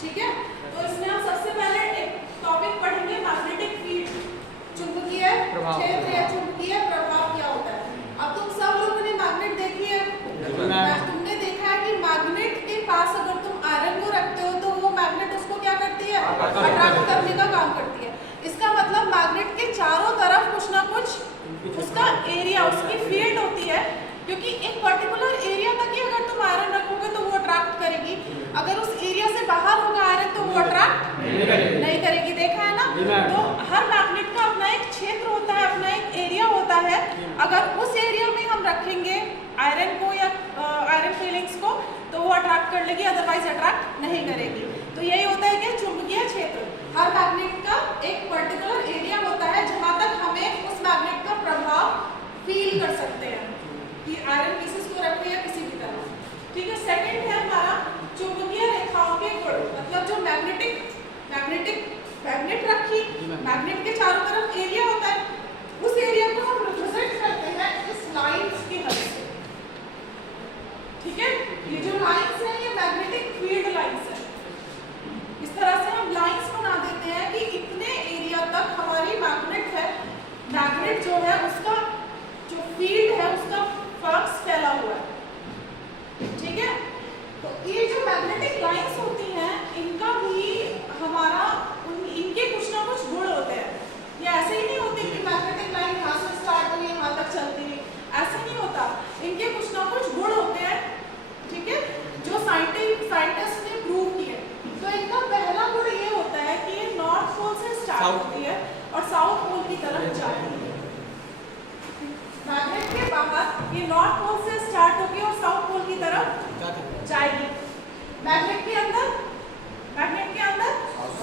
ठीक है, तो इसमें हम सबसे पहले एक टॉपिक पढ़ेंगे मैग्नेटिक फील्ड, चुंबकीय क्षेत्र या चुंबकीय प्रभाव क्या होता है। अब तुम सब लोगों ने मैग्नेट देखी है, तुमने देखा है कि मैग्नेट के पास अगर तुम आयरन को रखते हो तो वो मैग्नेट उसको क्या करती है, अट्रैक्ट करने का काम करती है। इसका मतलब मैग्नेट के चारों तरफ कुछ ना कुछ उसका एरिया, उसकी फील्ड होती है, क्योंकि एक पर्टिकुलर एरिया तक ही अगर तुम आयरन रखोगे तो वो अट्रैक्ट करेगी, अगर उस एरिया से बाहर होगा आयरन तो वो अट्रैक्ट नहीं करेगी। देखा है ना, तो हर मैग्नेट का अपना एक क्षेत्र होता है, अपना एक एरिया होता है। अगर उस एरिया में हम रखेंगे आयरन को या आयरन फीलिंग्स को तो वो अट्रैक्ट कर लेगी, अदरवाइज अट्रैक्ट नहीं करेगी। तो यही होता है कि चुंबकीय क्षेत्र, हर मैग्नेट का एक पर्टिकुलर एरिया होता है जहां तक हमें उस मैग्नेट का प्रभाव फील कर सकते हैं कि आयरन पीसेस को रखे या किसी भी तरह। ठीक है, सेकंड है हमारा चुंबकीय रेखाओं के गुण, मतलब जो मैग्नेट रखी, मैग्नेट के चारों तरफ एरिया होता है, उस एरिया को हम रिप्रेजेंट करते हैं इस लाइंस की हेल्प से। ठीक है, ये जो लाइंस है ये मैग्नेटिक फील्ड लाइंस है। इस तरह से हम लाइंस बना देते हैं कि इतने एरिया तक हमारी मैग्नेट है, मैग्नेट जो है उसका जो फील्ड है उसका फ्लक्स फैला हुआ है। ठीक है, तो ये जो मैग्नेटिक लाइंस होती हैं इनका भी हमारा इनके कुछ ना कुछ गुण होते हैं। ये ऐसे ही नहीं होती कि मैग्नेटिक लाइन यहाँ से स्टार्ट हुई यहाँ तक चलती है, ऐसे नहीं होता, इनके कुछ ना कुछ गुण होते हैं। ठीक है, जो साइंटिस्ट ने प्रूव किए। तो इनका पहला गुण ये होता है कि ये नॉर्थ पोल से स्टार्ट होती है और साउथ पोल की तरफ जाती है। मैग्नेट के बाहर ये नॉर्थ पोल से स्टार्ट होगी और साउथ पोल की तरफ जाएगी। मैग्नेट के अंदर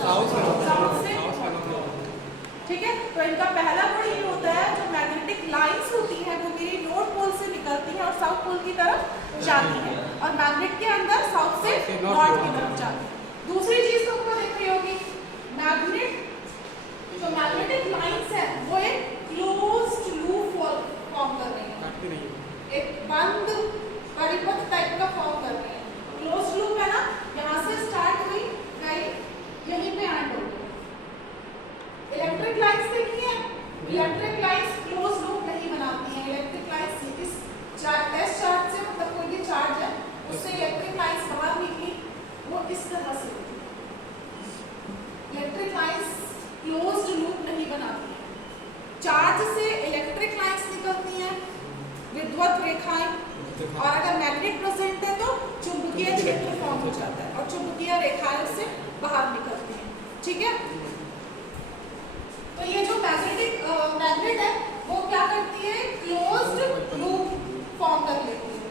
साउथ से। ठीक है, तो इनका पहला गुण ये होता है जो मैग्नेटिक लाइंस होती हैं वो मेरी नॉर्थ पोल से निकलती हैं और साउथ पोल की तरफ जाती हैं, और मैग्नेट के अंदर साउथ से नॉर्थ की तरफ जाती है। दूसरी चीज तुमको दिख रही होगी, जो मैग्नेटिक लाइंस है वो एक क्लोज्ड लूप फॉर्म कर रही है, एक बंद परिपथ टाइप का फॉर्म कर रही है। क्लोज्ड लूप है ना, यहाँ से स्टार्ट हुई गई, यहीं पे एंड हो गई। इलेक्ट्रिक लाइंस देखी है, इलेक्ट्रिक लाइंस क्लोज लूप नहीं बनाती हैं। इलेक्ट्रिक लाइंस इस टेस्ट चार्ज से, मतलब कोई भी चार्ज है उससे इलेक्ट्रिक लाइंस बाहर निकली, वो इस तरह से होती है। इलेक्ट्रिक लाइंस क्लोज्ड लूप नहीं बनाती है। चार्ज से इलेक्ट्रिक लाइंस निकलती हैं, विद्युत रेखाएं, और अगर मैग्नेट प्रेजेंट है तो चुंबकीय क्षेत्र फॉर्म हो जाता है और चुंबकीय रेखाएं से बाहर निकलती हैं। ठीक है, तो ये जो मैग्नेट है वो क्या करती है, क्लोज्ड लूप फॉर्म कर लेती है।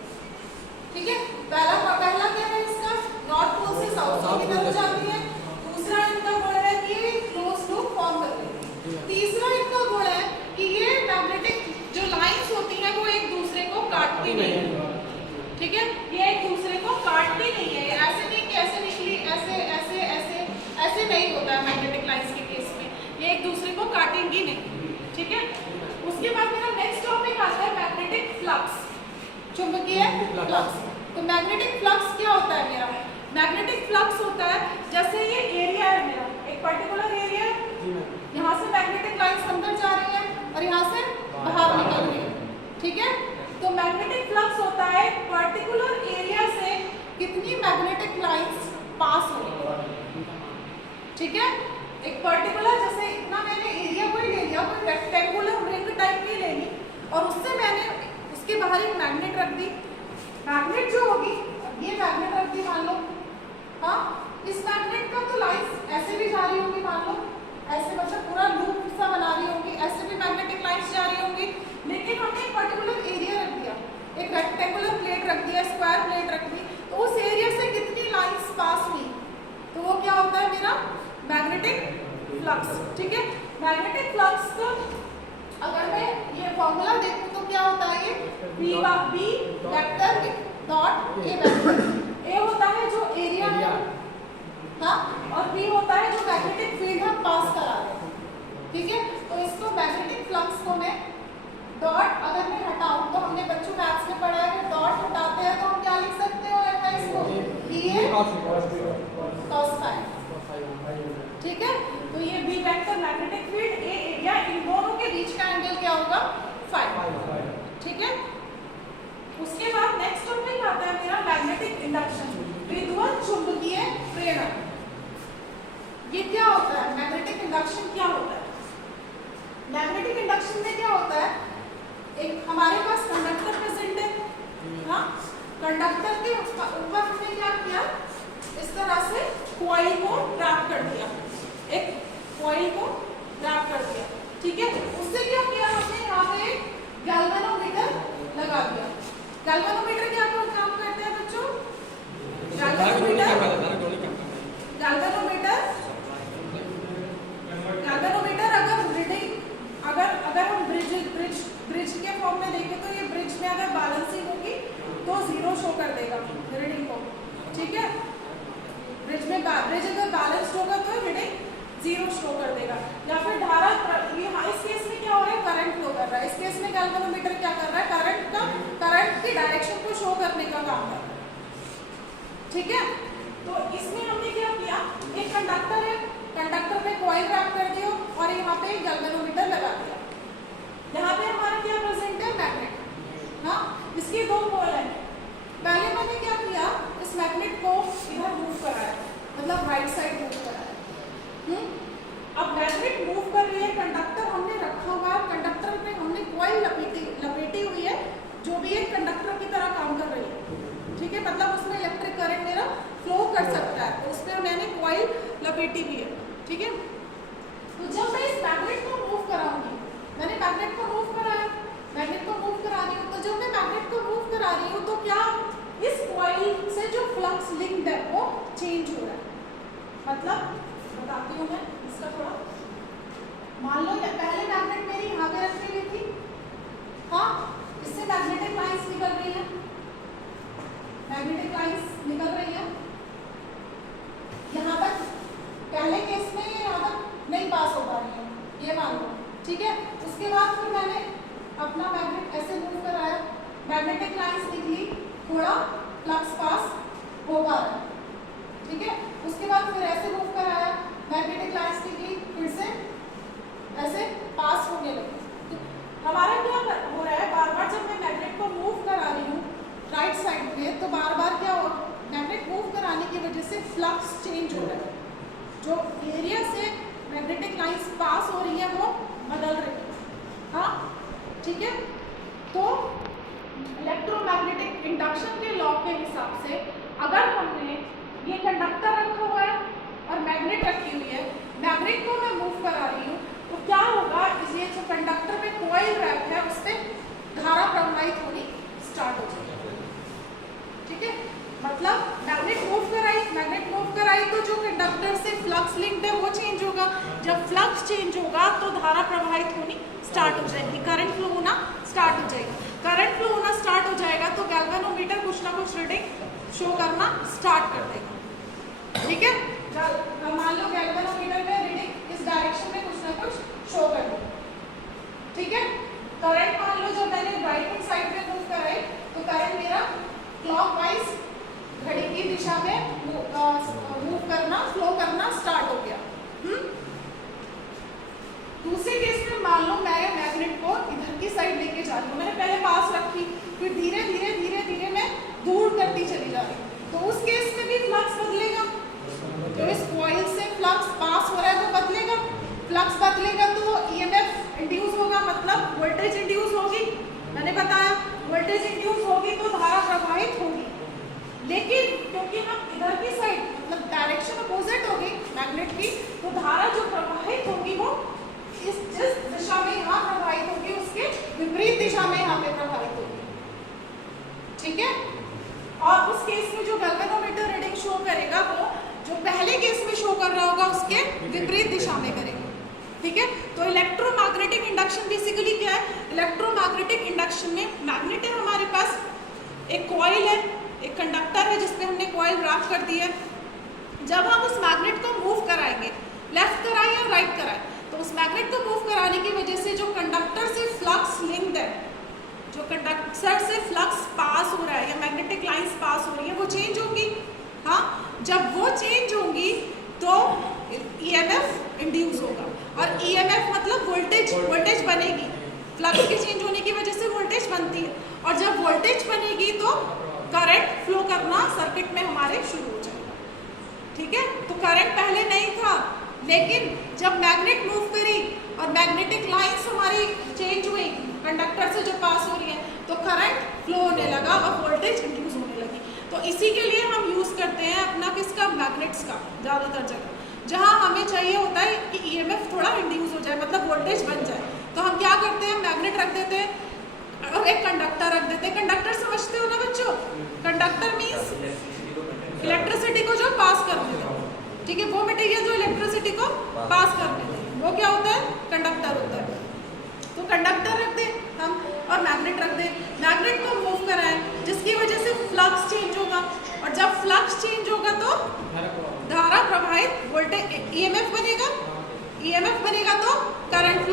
ठीक है, पहला क्या है इसका, नॉर्थ पोल से साउथ पोल की तरफ जाती है। दूसरा इनका गुण है कि ये क्लोज्ड लूप फॉर्म कर लेती है। तीसरा इनका गुण है कि ये मैग्नेटिक जो लाइंस होती हैं वो एक दूसरे को काटती नहीं है। ठीक है, ये एक दूसरे को काटती नहीं है, ऐसे नहीं कि ऐसे निकली, ऐसे नहीं होता है मैग्नेटिक लाइंस के केस में, ये एक दूसरे को काटेंगी नहीं। ठीक है, उसके बाद मेरा नेक्स्ट टॉपिक आता है मैग्नेटिक फ्लक्स, चुंबकीय फ्लक्स। तो मैग्नेटिक फ्लक्स क्या होता है मेरा, मैग्नेटिक फ्लक्स होता है जैसे ये एरिया है मेरा, एक पर्टिकुलर एरिया है, यहाँ से मैग्नेटिक लाइंस अंदर जा रही है और यहाँ से बाहर निकल रही है। ठीक है, तो मैग्नेटिक फ्लक्स होता है पर्टिकुलर एरिया से कितनी मैग्नेटिक लाइंस पास हो रही है। ठीक है, एक पर्टिकुलर, जैसे इतना मैंने एरिया को ही ले लिया, कोई रेक्टेंगुलर रिंग टाइप की लेनी और उससे मैंने उसके बाहर एक मैग्नेट रख दी। मैग्नेट जो होगी, ये मैग्नेट रख दी मान लो, हाँ, इस मैग्नेट का तो लाइंस ऐसे भी जा रही होगी, मान लो ऐसे, मतलब पूरा लूप सा बना रही होगी, ऐसे भी मैग्नेटिक लाइंस जा रही होंगी। लेकिन हमने एक पर्टिकुलर एरिया रख दिया, एक रेक्टेंगुलर प्लेट रख दिया, स्क्वायर प्लेट रख दी, तो उस एरिया से कितनी लाइंस पास हुई, तो वो क्या होता है मेरा मैग्नेटिक फ्लक्स। ठीक है, मैग्नेटिक फ्लक्स का अगर मैं ये फॉर्मूला देखूं तो क्या होता है, ये B vector dot A vector. A होता है जो एरिया है, हाँ, और बी होता है जो मैग्नेटिक फील्ड हम पास करा रहे हैं। ठीक है, तो इसको मैग्नेटिक फ्लक्स को मैं डॉट अगर मैं हटाऊं तो हमने बच्चों मैथ्स में पढ़ा है कि डॉट हटाते हैं तो हम क्या लिख सकते हो इसको, ये cos फाई। इंडक्शन में क्या होता है, एक हमारे पास कंडक्टर प्रेजेंट है, हाँ, कंडक्टर के ऊपर हमने क्या किया, इस तरह से कॉइल को रैप कर दिया, एक कॉइल को रैप कर दिया, ठीक है। उससे क्या किया हमने, यहाँ पे गैल्वेनोमीटर लगा दिया। गैल्वेनोमीटर क्या काम करते हैं बच्चों, गैल्वेनोमीटर अगर रीडिंग, अगर हम ब्रिज के फॉर्म में देखें तो ये ब्रिज में अगर बैलेंसिंग होगी तो 0 शो कर देगा रीडिंग को, ठीक है। ब्रिज अगर बैलेंस्ड होगा तो रीडिंग 0 शो कर देगा। या फिर धारा, इस केस में क्या हो रहा है, करंट फ्लो कर रहा है। इस केस में गैल्वेनोमीटर क्या कर रहा है, करंट की डायरेक्शन को शो करने का काम कर रहा है, ठीक है। तो इसमें हमने क्या किया, एक कंडक्टर है, कंडक्टर पे कॉइल रैप कर दिया और यहाँ पे एक गैल्वेनोमीटर लगा दिया। यहाँ पे हमारा क्या प्रेजेंट है, मैग्नेट, हाँ, इसके 2 पोल हैं। पहले मैंने क्या किया, इस मैग्नेट को इधर मूव कराया, मतलब राइट साइड मूव कराया। अब मैग्नेट मूव कर रही है, कंडक्टर हमने रखा हुआ है, कंडक्टर पे हमने कॉइल लपेटी हुई है, जो भी एक कंडक्टर की तरह काम कर रही है, ठीक है। मतलब उसमें इलेक्ट्रिक करंट मेरा फ्लो कर सकता है, तो उस पर मैंने कॉइल लपेटी हुई है, ठीक है। तो जब मैं इस मैग्नेट को मूव कराऊंगी, मैंने मैग्नेट को मूव कराया, मैग्नेट को मूव करा रही हूँ, तो जब मैं मैग्नेट को मूव करा रही हूँ तो क्या इस कॉइल से जो फ्लक्स लिंक्ड है वो चेंज हो रहा है। मतलब बताती हूँ मैं इसका थोड़ा, मान लो पहले मैग्नेट मेरी यहाँ पे रखी हुई थी, हाँ, इससे मैग्नेटिक लाइंस निकल रही है, मैग्नेटिक लाइंस निकल रही है यहाँ तक। पहले केस में यहाँ तक नहीं पास हो पा रही है, ये मान लो, ठीक है। उसके बाद फिर मैंने अपना मैग्नेट ऐसे मूव कराया, मैग्नेटिक लाइंस निकली, थोड़ा फ्लक्स पास हो पा रहा है, ठीक है। उसके बाद फिर ऐसे मूव कराया, मैग्नेटिक लाइंस निकली, फिर से ऐसे पास होने लगी। तो हमारा क्या हो रहा है, बार बार जब मैं मैग्नेट को मूव करा रही हूँ राइट साइड पे, तो बार बार क्या हो, मैग्नेट मूव कराने की वजह से फ्लक्स चेंज हो रहा है, जो एरिया से मैग्नेटिक लाइंस पास हो रही है वो बदल रही है, हाँ, ठीक है। तो इलेक्ट्रोमैग्नेटिक इंडक्शन के लॉ के हिसाब से अगर हमने ये कंडक्टर रखा हुआ है और मैग्नेट रखी हुई है, मैग्नेट को मैं मूव करा रही हूँ, तो क्या होगा, ये जो कंडक्टर पे कॉइल रैप है उस पर धारा प्रवाहित होनी स्टार्ट हो जाएगी, ठीक है। मतलब मैग्नेट मूव कराई तो जो कंडक्टर से फ्लक्स लिंक्ड है वो चेंज होगा, जब फ्लक्स चेंज होगा तो धारा प्रवाहित होनी स्टार्ट हो जाएगी, करंट फ्लो होना स्टार्ट हो जाएगा। करंट फ्लो होना स्टार्ट हो जाएगा तो गैल्वेनोमीटर कुछ ना कुछ रीडिंग शो करना स्टार्ट कर देगा, ठीक है। मान लो गैल्वेनोमीटर में रीडिंग इस डायरेक्शन में कुछ ना कुछ शो कर देगा, ठीक है। करंट मान लो जब मैंने राइट हैंड साइड में मूव कराई तो करंट मेरा क्लॉकवाइज घड़ी की दिशा में मूव करना, फ्लो करना स्टार्ट हो गया। दूसरे केस में मान लो मैं मैग्नेट को इधर की साइड लेके जा रही हूँ, मैंने पहले पास रखी, फिर धीरे धीरे मैं दूर करती चली जा रही हूँ, तो उस केस में भी फ्लक्स बदलेगा, जो इस कॉइल से फ्लक्स पास हो रहा है वो बदलेगा, फ्लक्स बदलेगा तो ईएमएफ इंड्यूस होगा, मतलब वोल्टेज इंड्यूस होगी, मैंने बताया वोल्टेज इंड्यूस होगी तो धारा प्रवाहित होगी। लेकिन क्योंकि हम इधर की साइड, मतलब डायरेक्शन अपोजिट होगी मैग्नेट की, तो धारा जो प्रवाहित होगी वो जिस दिशा में यहाँ प्रवाहित होगी उसके विपरीत दिशा में यहाँ पे प्रवाहित होगी, ठीक है। और उस केस में जो गैल्वेनोमीटर रीडिंग शो करेगा वो जो पहले केस में शो कर रहा होगा उसके विपरीत दिशा में करेगा, ठीक है। तो इलेक्ट्रोमैग्नेटिक इंडक्शन बेसिकली क्या है, इलेक्ट्रोमैग्नेटिक इंडक्शन में मैग्नेट है हमारे पास, एक कॉइल है, एक कंडक्टर है जिसपे हमने कॉइल रैप कर दी है। जब हम उस मैग्नेट को मूव कराएंगे, लेफ्ट कराएं या राइट कराएं, तो उस मैग्नेट को मूव कराने की वजह से जो कंडक्टर से फ्लक्स लिंक्ड है, जो कंडक्टर से फ्लक्स पास हो रहा है या मैग्नेटिक लाइंस पास हो रही है वो चेंज होगी, हाँ। जब वो चेंज होंगी तो ईएमएफ इंड्यूस होगा, और ईएमएफ मतलब वोल्टेज बनेगी, फ्लक्स के चेंज होने की वजह से वोल्टेज बनती है, और जब वोल्टेज बनेगी तो करंट फ्लो करना सर्किट में हमारे शुरू हो जाएगा, ठीक है। तो करंट पहले नहीं था, लेकिन जब मैग्नेट मूव करी और मैग्नेटिक लाइंस हमारी चेंज हुई, कंडक्टर से जो पास हो रही है, तो करंट फ्लो होने लगा और वोल्टेज इंड्यूस होने लगी। तो इसी के लिए हम यूज़ करते हैं अपना किसका, मैग्नेट्स का ज़्यादातर जगह, जहाँ हमें चाहिए होता है कि ईएमएफ थोड़ा इंड्यूस हो जाए, मतलब वोल्टेज बन जाए। तो हम क्या करते हैं, मैग्नेट रख देते हैं और एक कंडक्टर रख देते हैं। कंडक्टर समझते हो ना बच्चों, कंडक्टर मीन्स इलेक्ट्रिसिटी को जो पास कर देते हैं, ठीक है, वो मटेरियल जो इलेक्ट्रिसिटी को पास कर देते हैं वो क्या होता है, कंडक्टर होता है। तो कंडक्टर रख दे हम और मैग्नेट रख दे, मैग्नेट को मूव कराएं जिसकी वजह से फ्लक्स चेंज होगा, और जब फ्लक्स चेंज होगा तो धारा प्रवाहित, वोल्टेज ईएमएफ बनेगा, ईएमएफ बनेगा तो करंट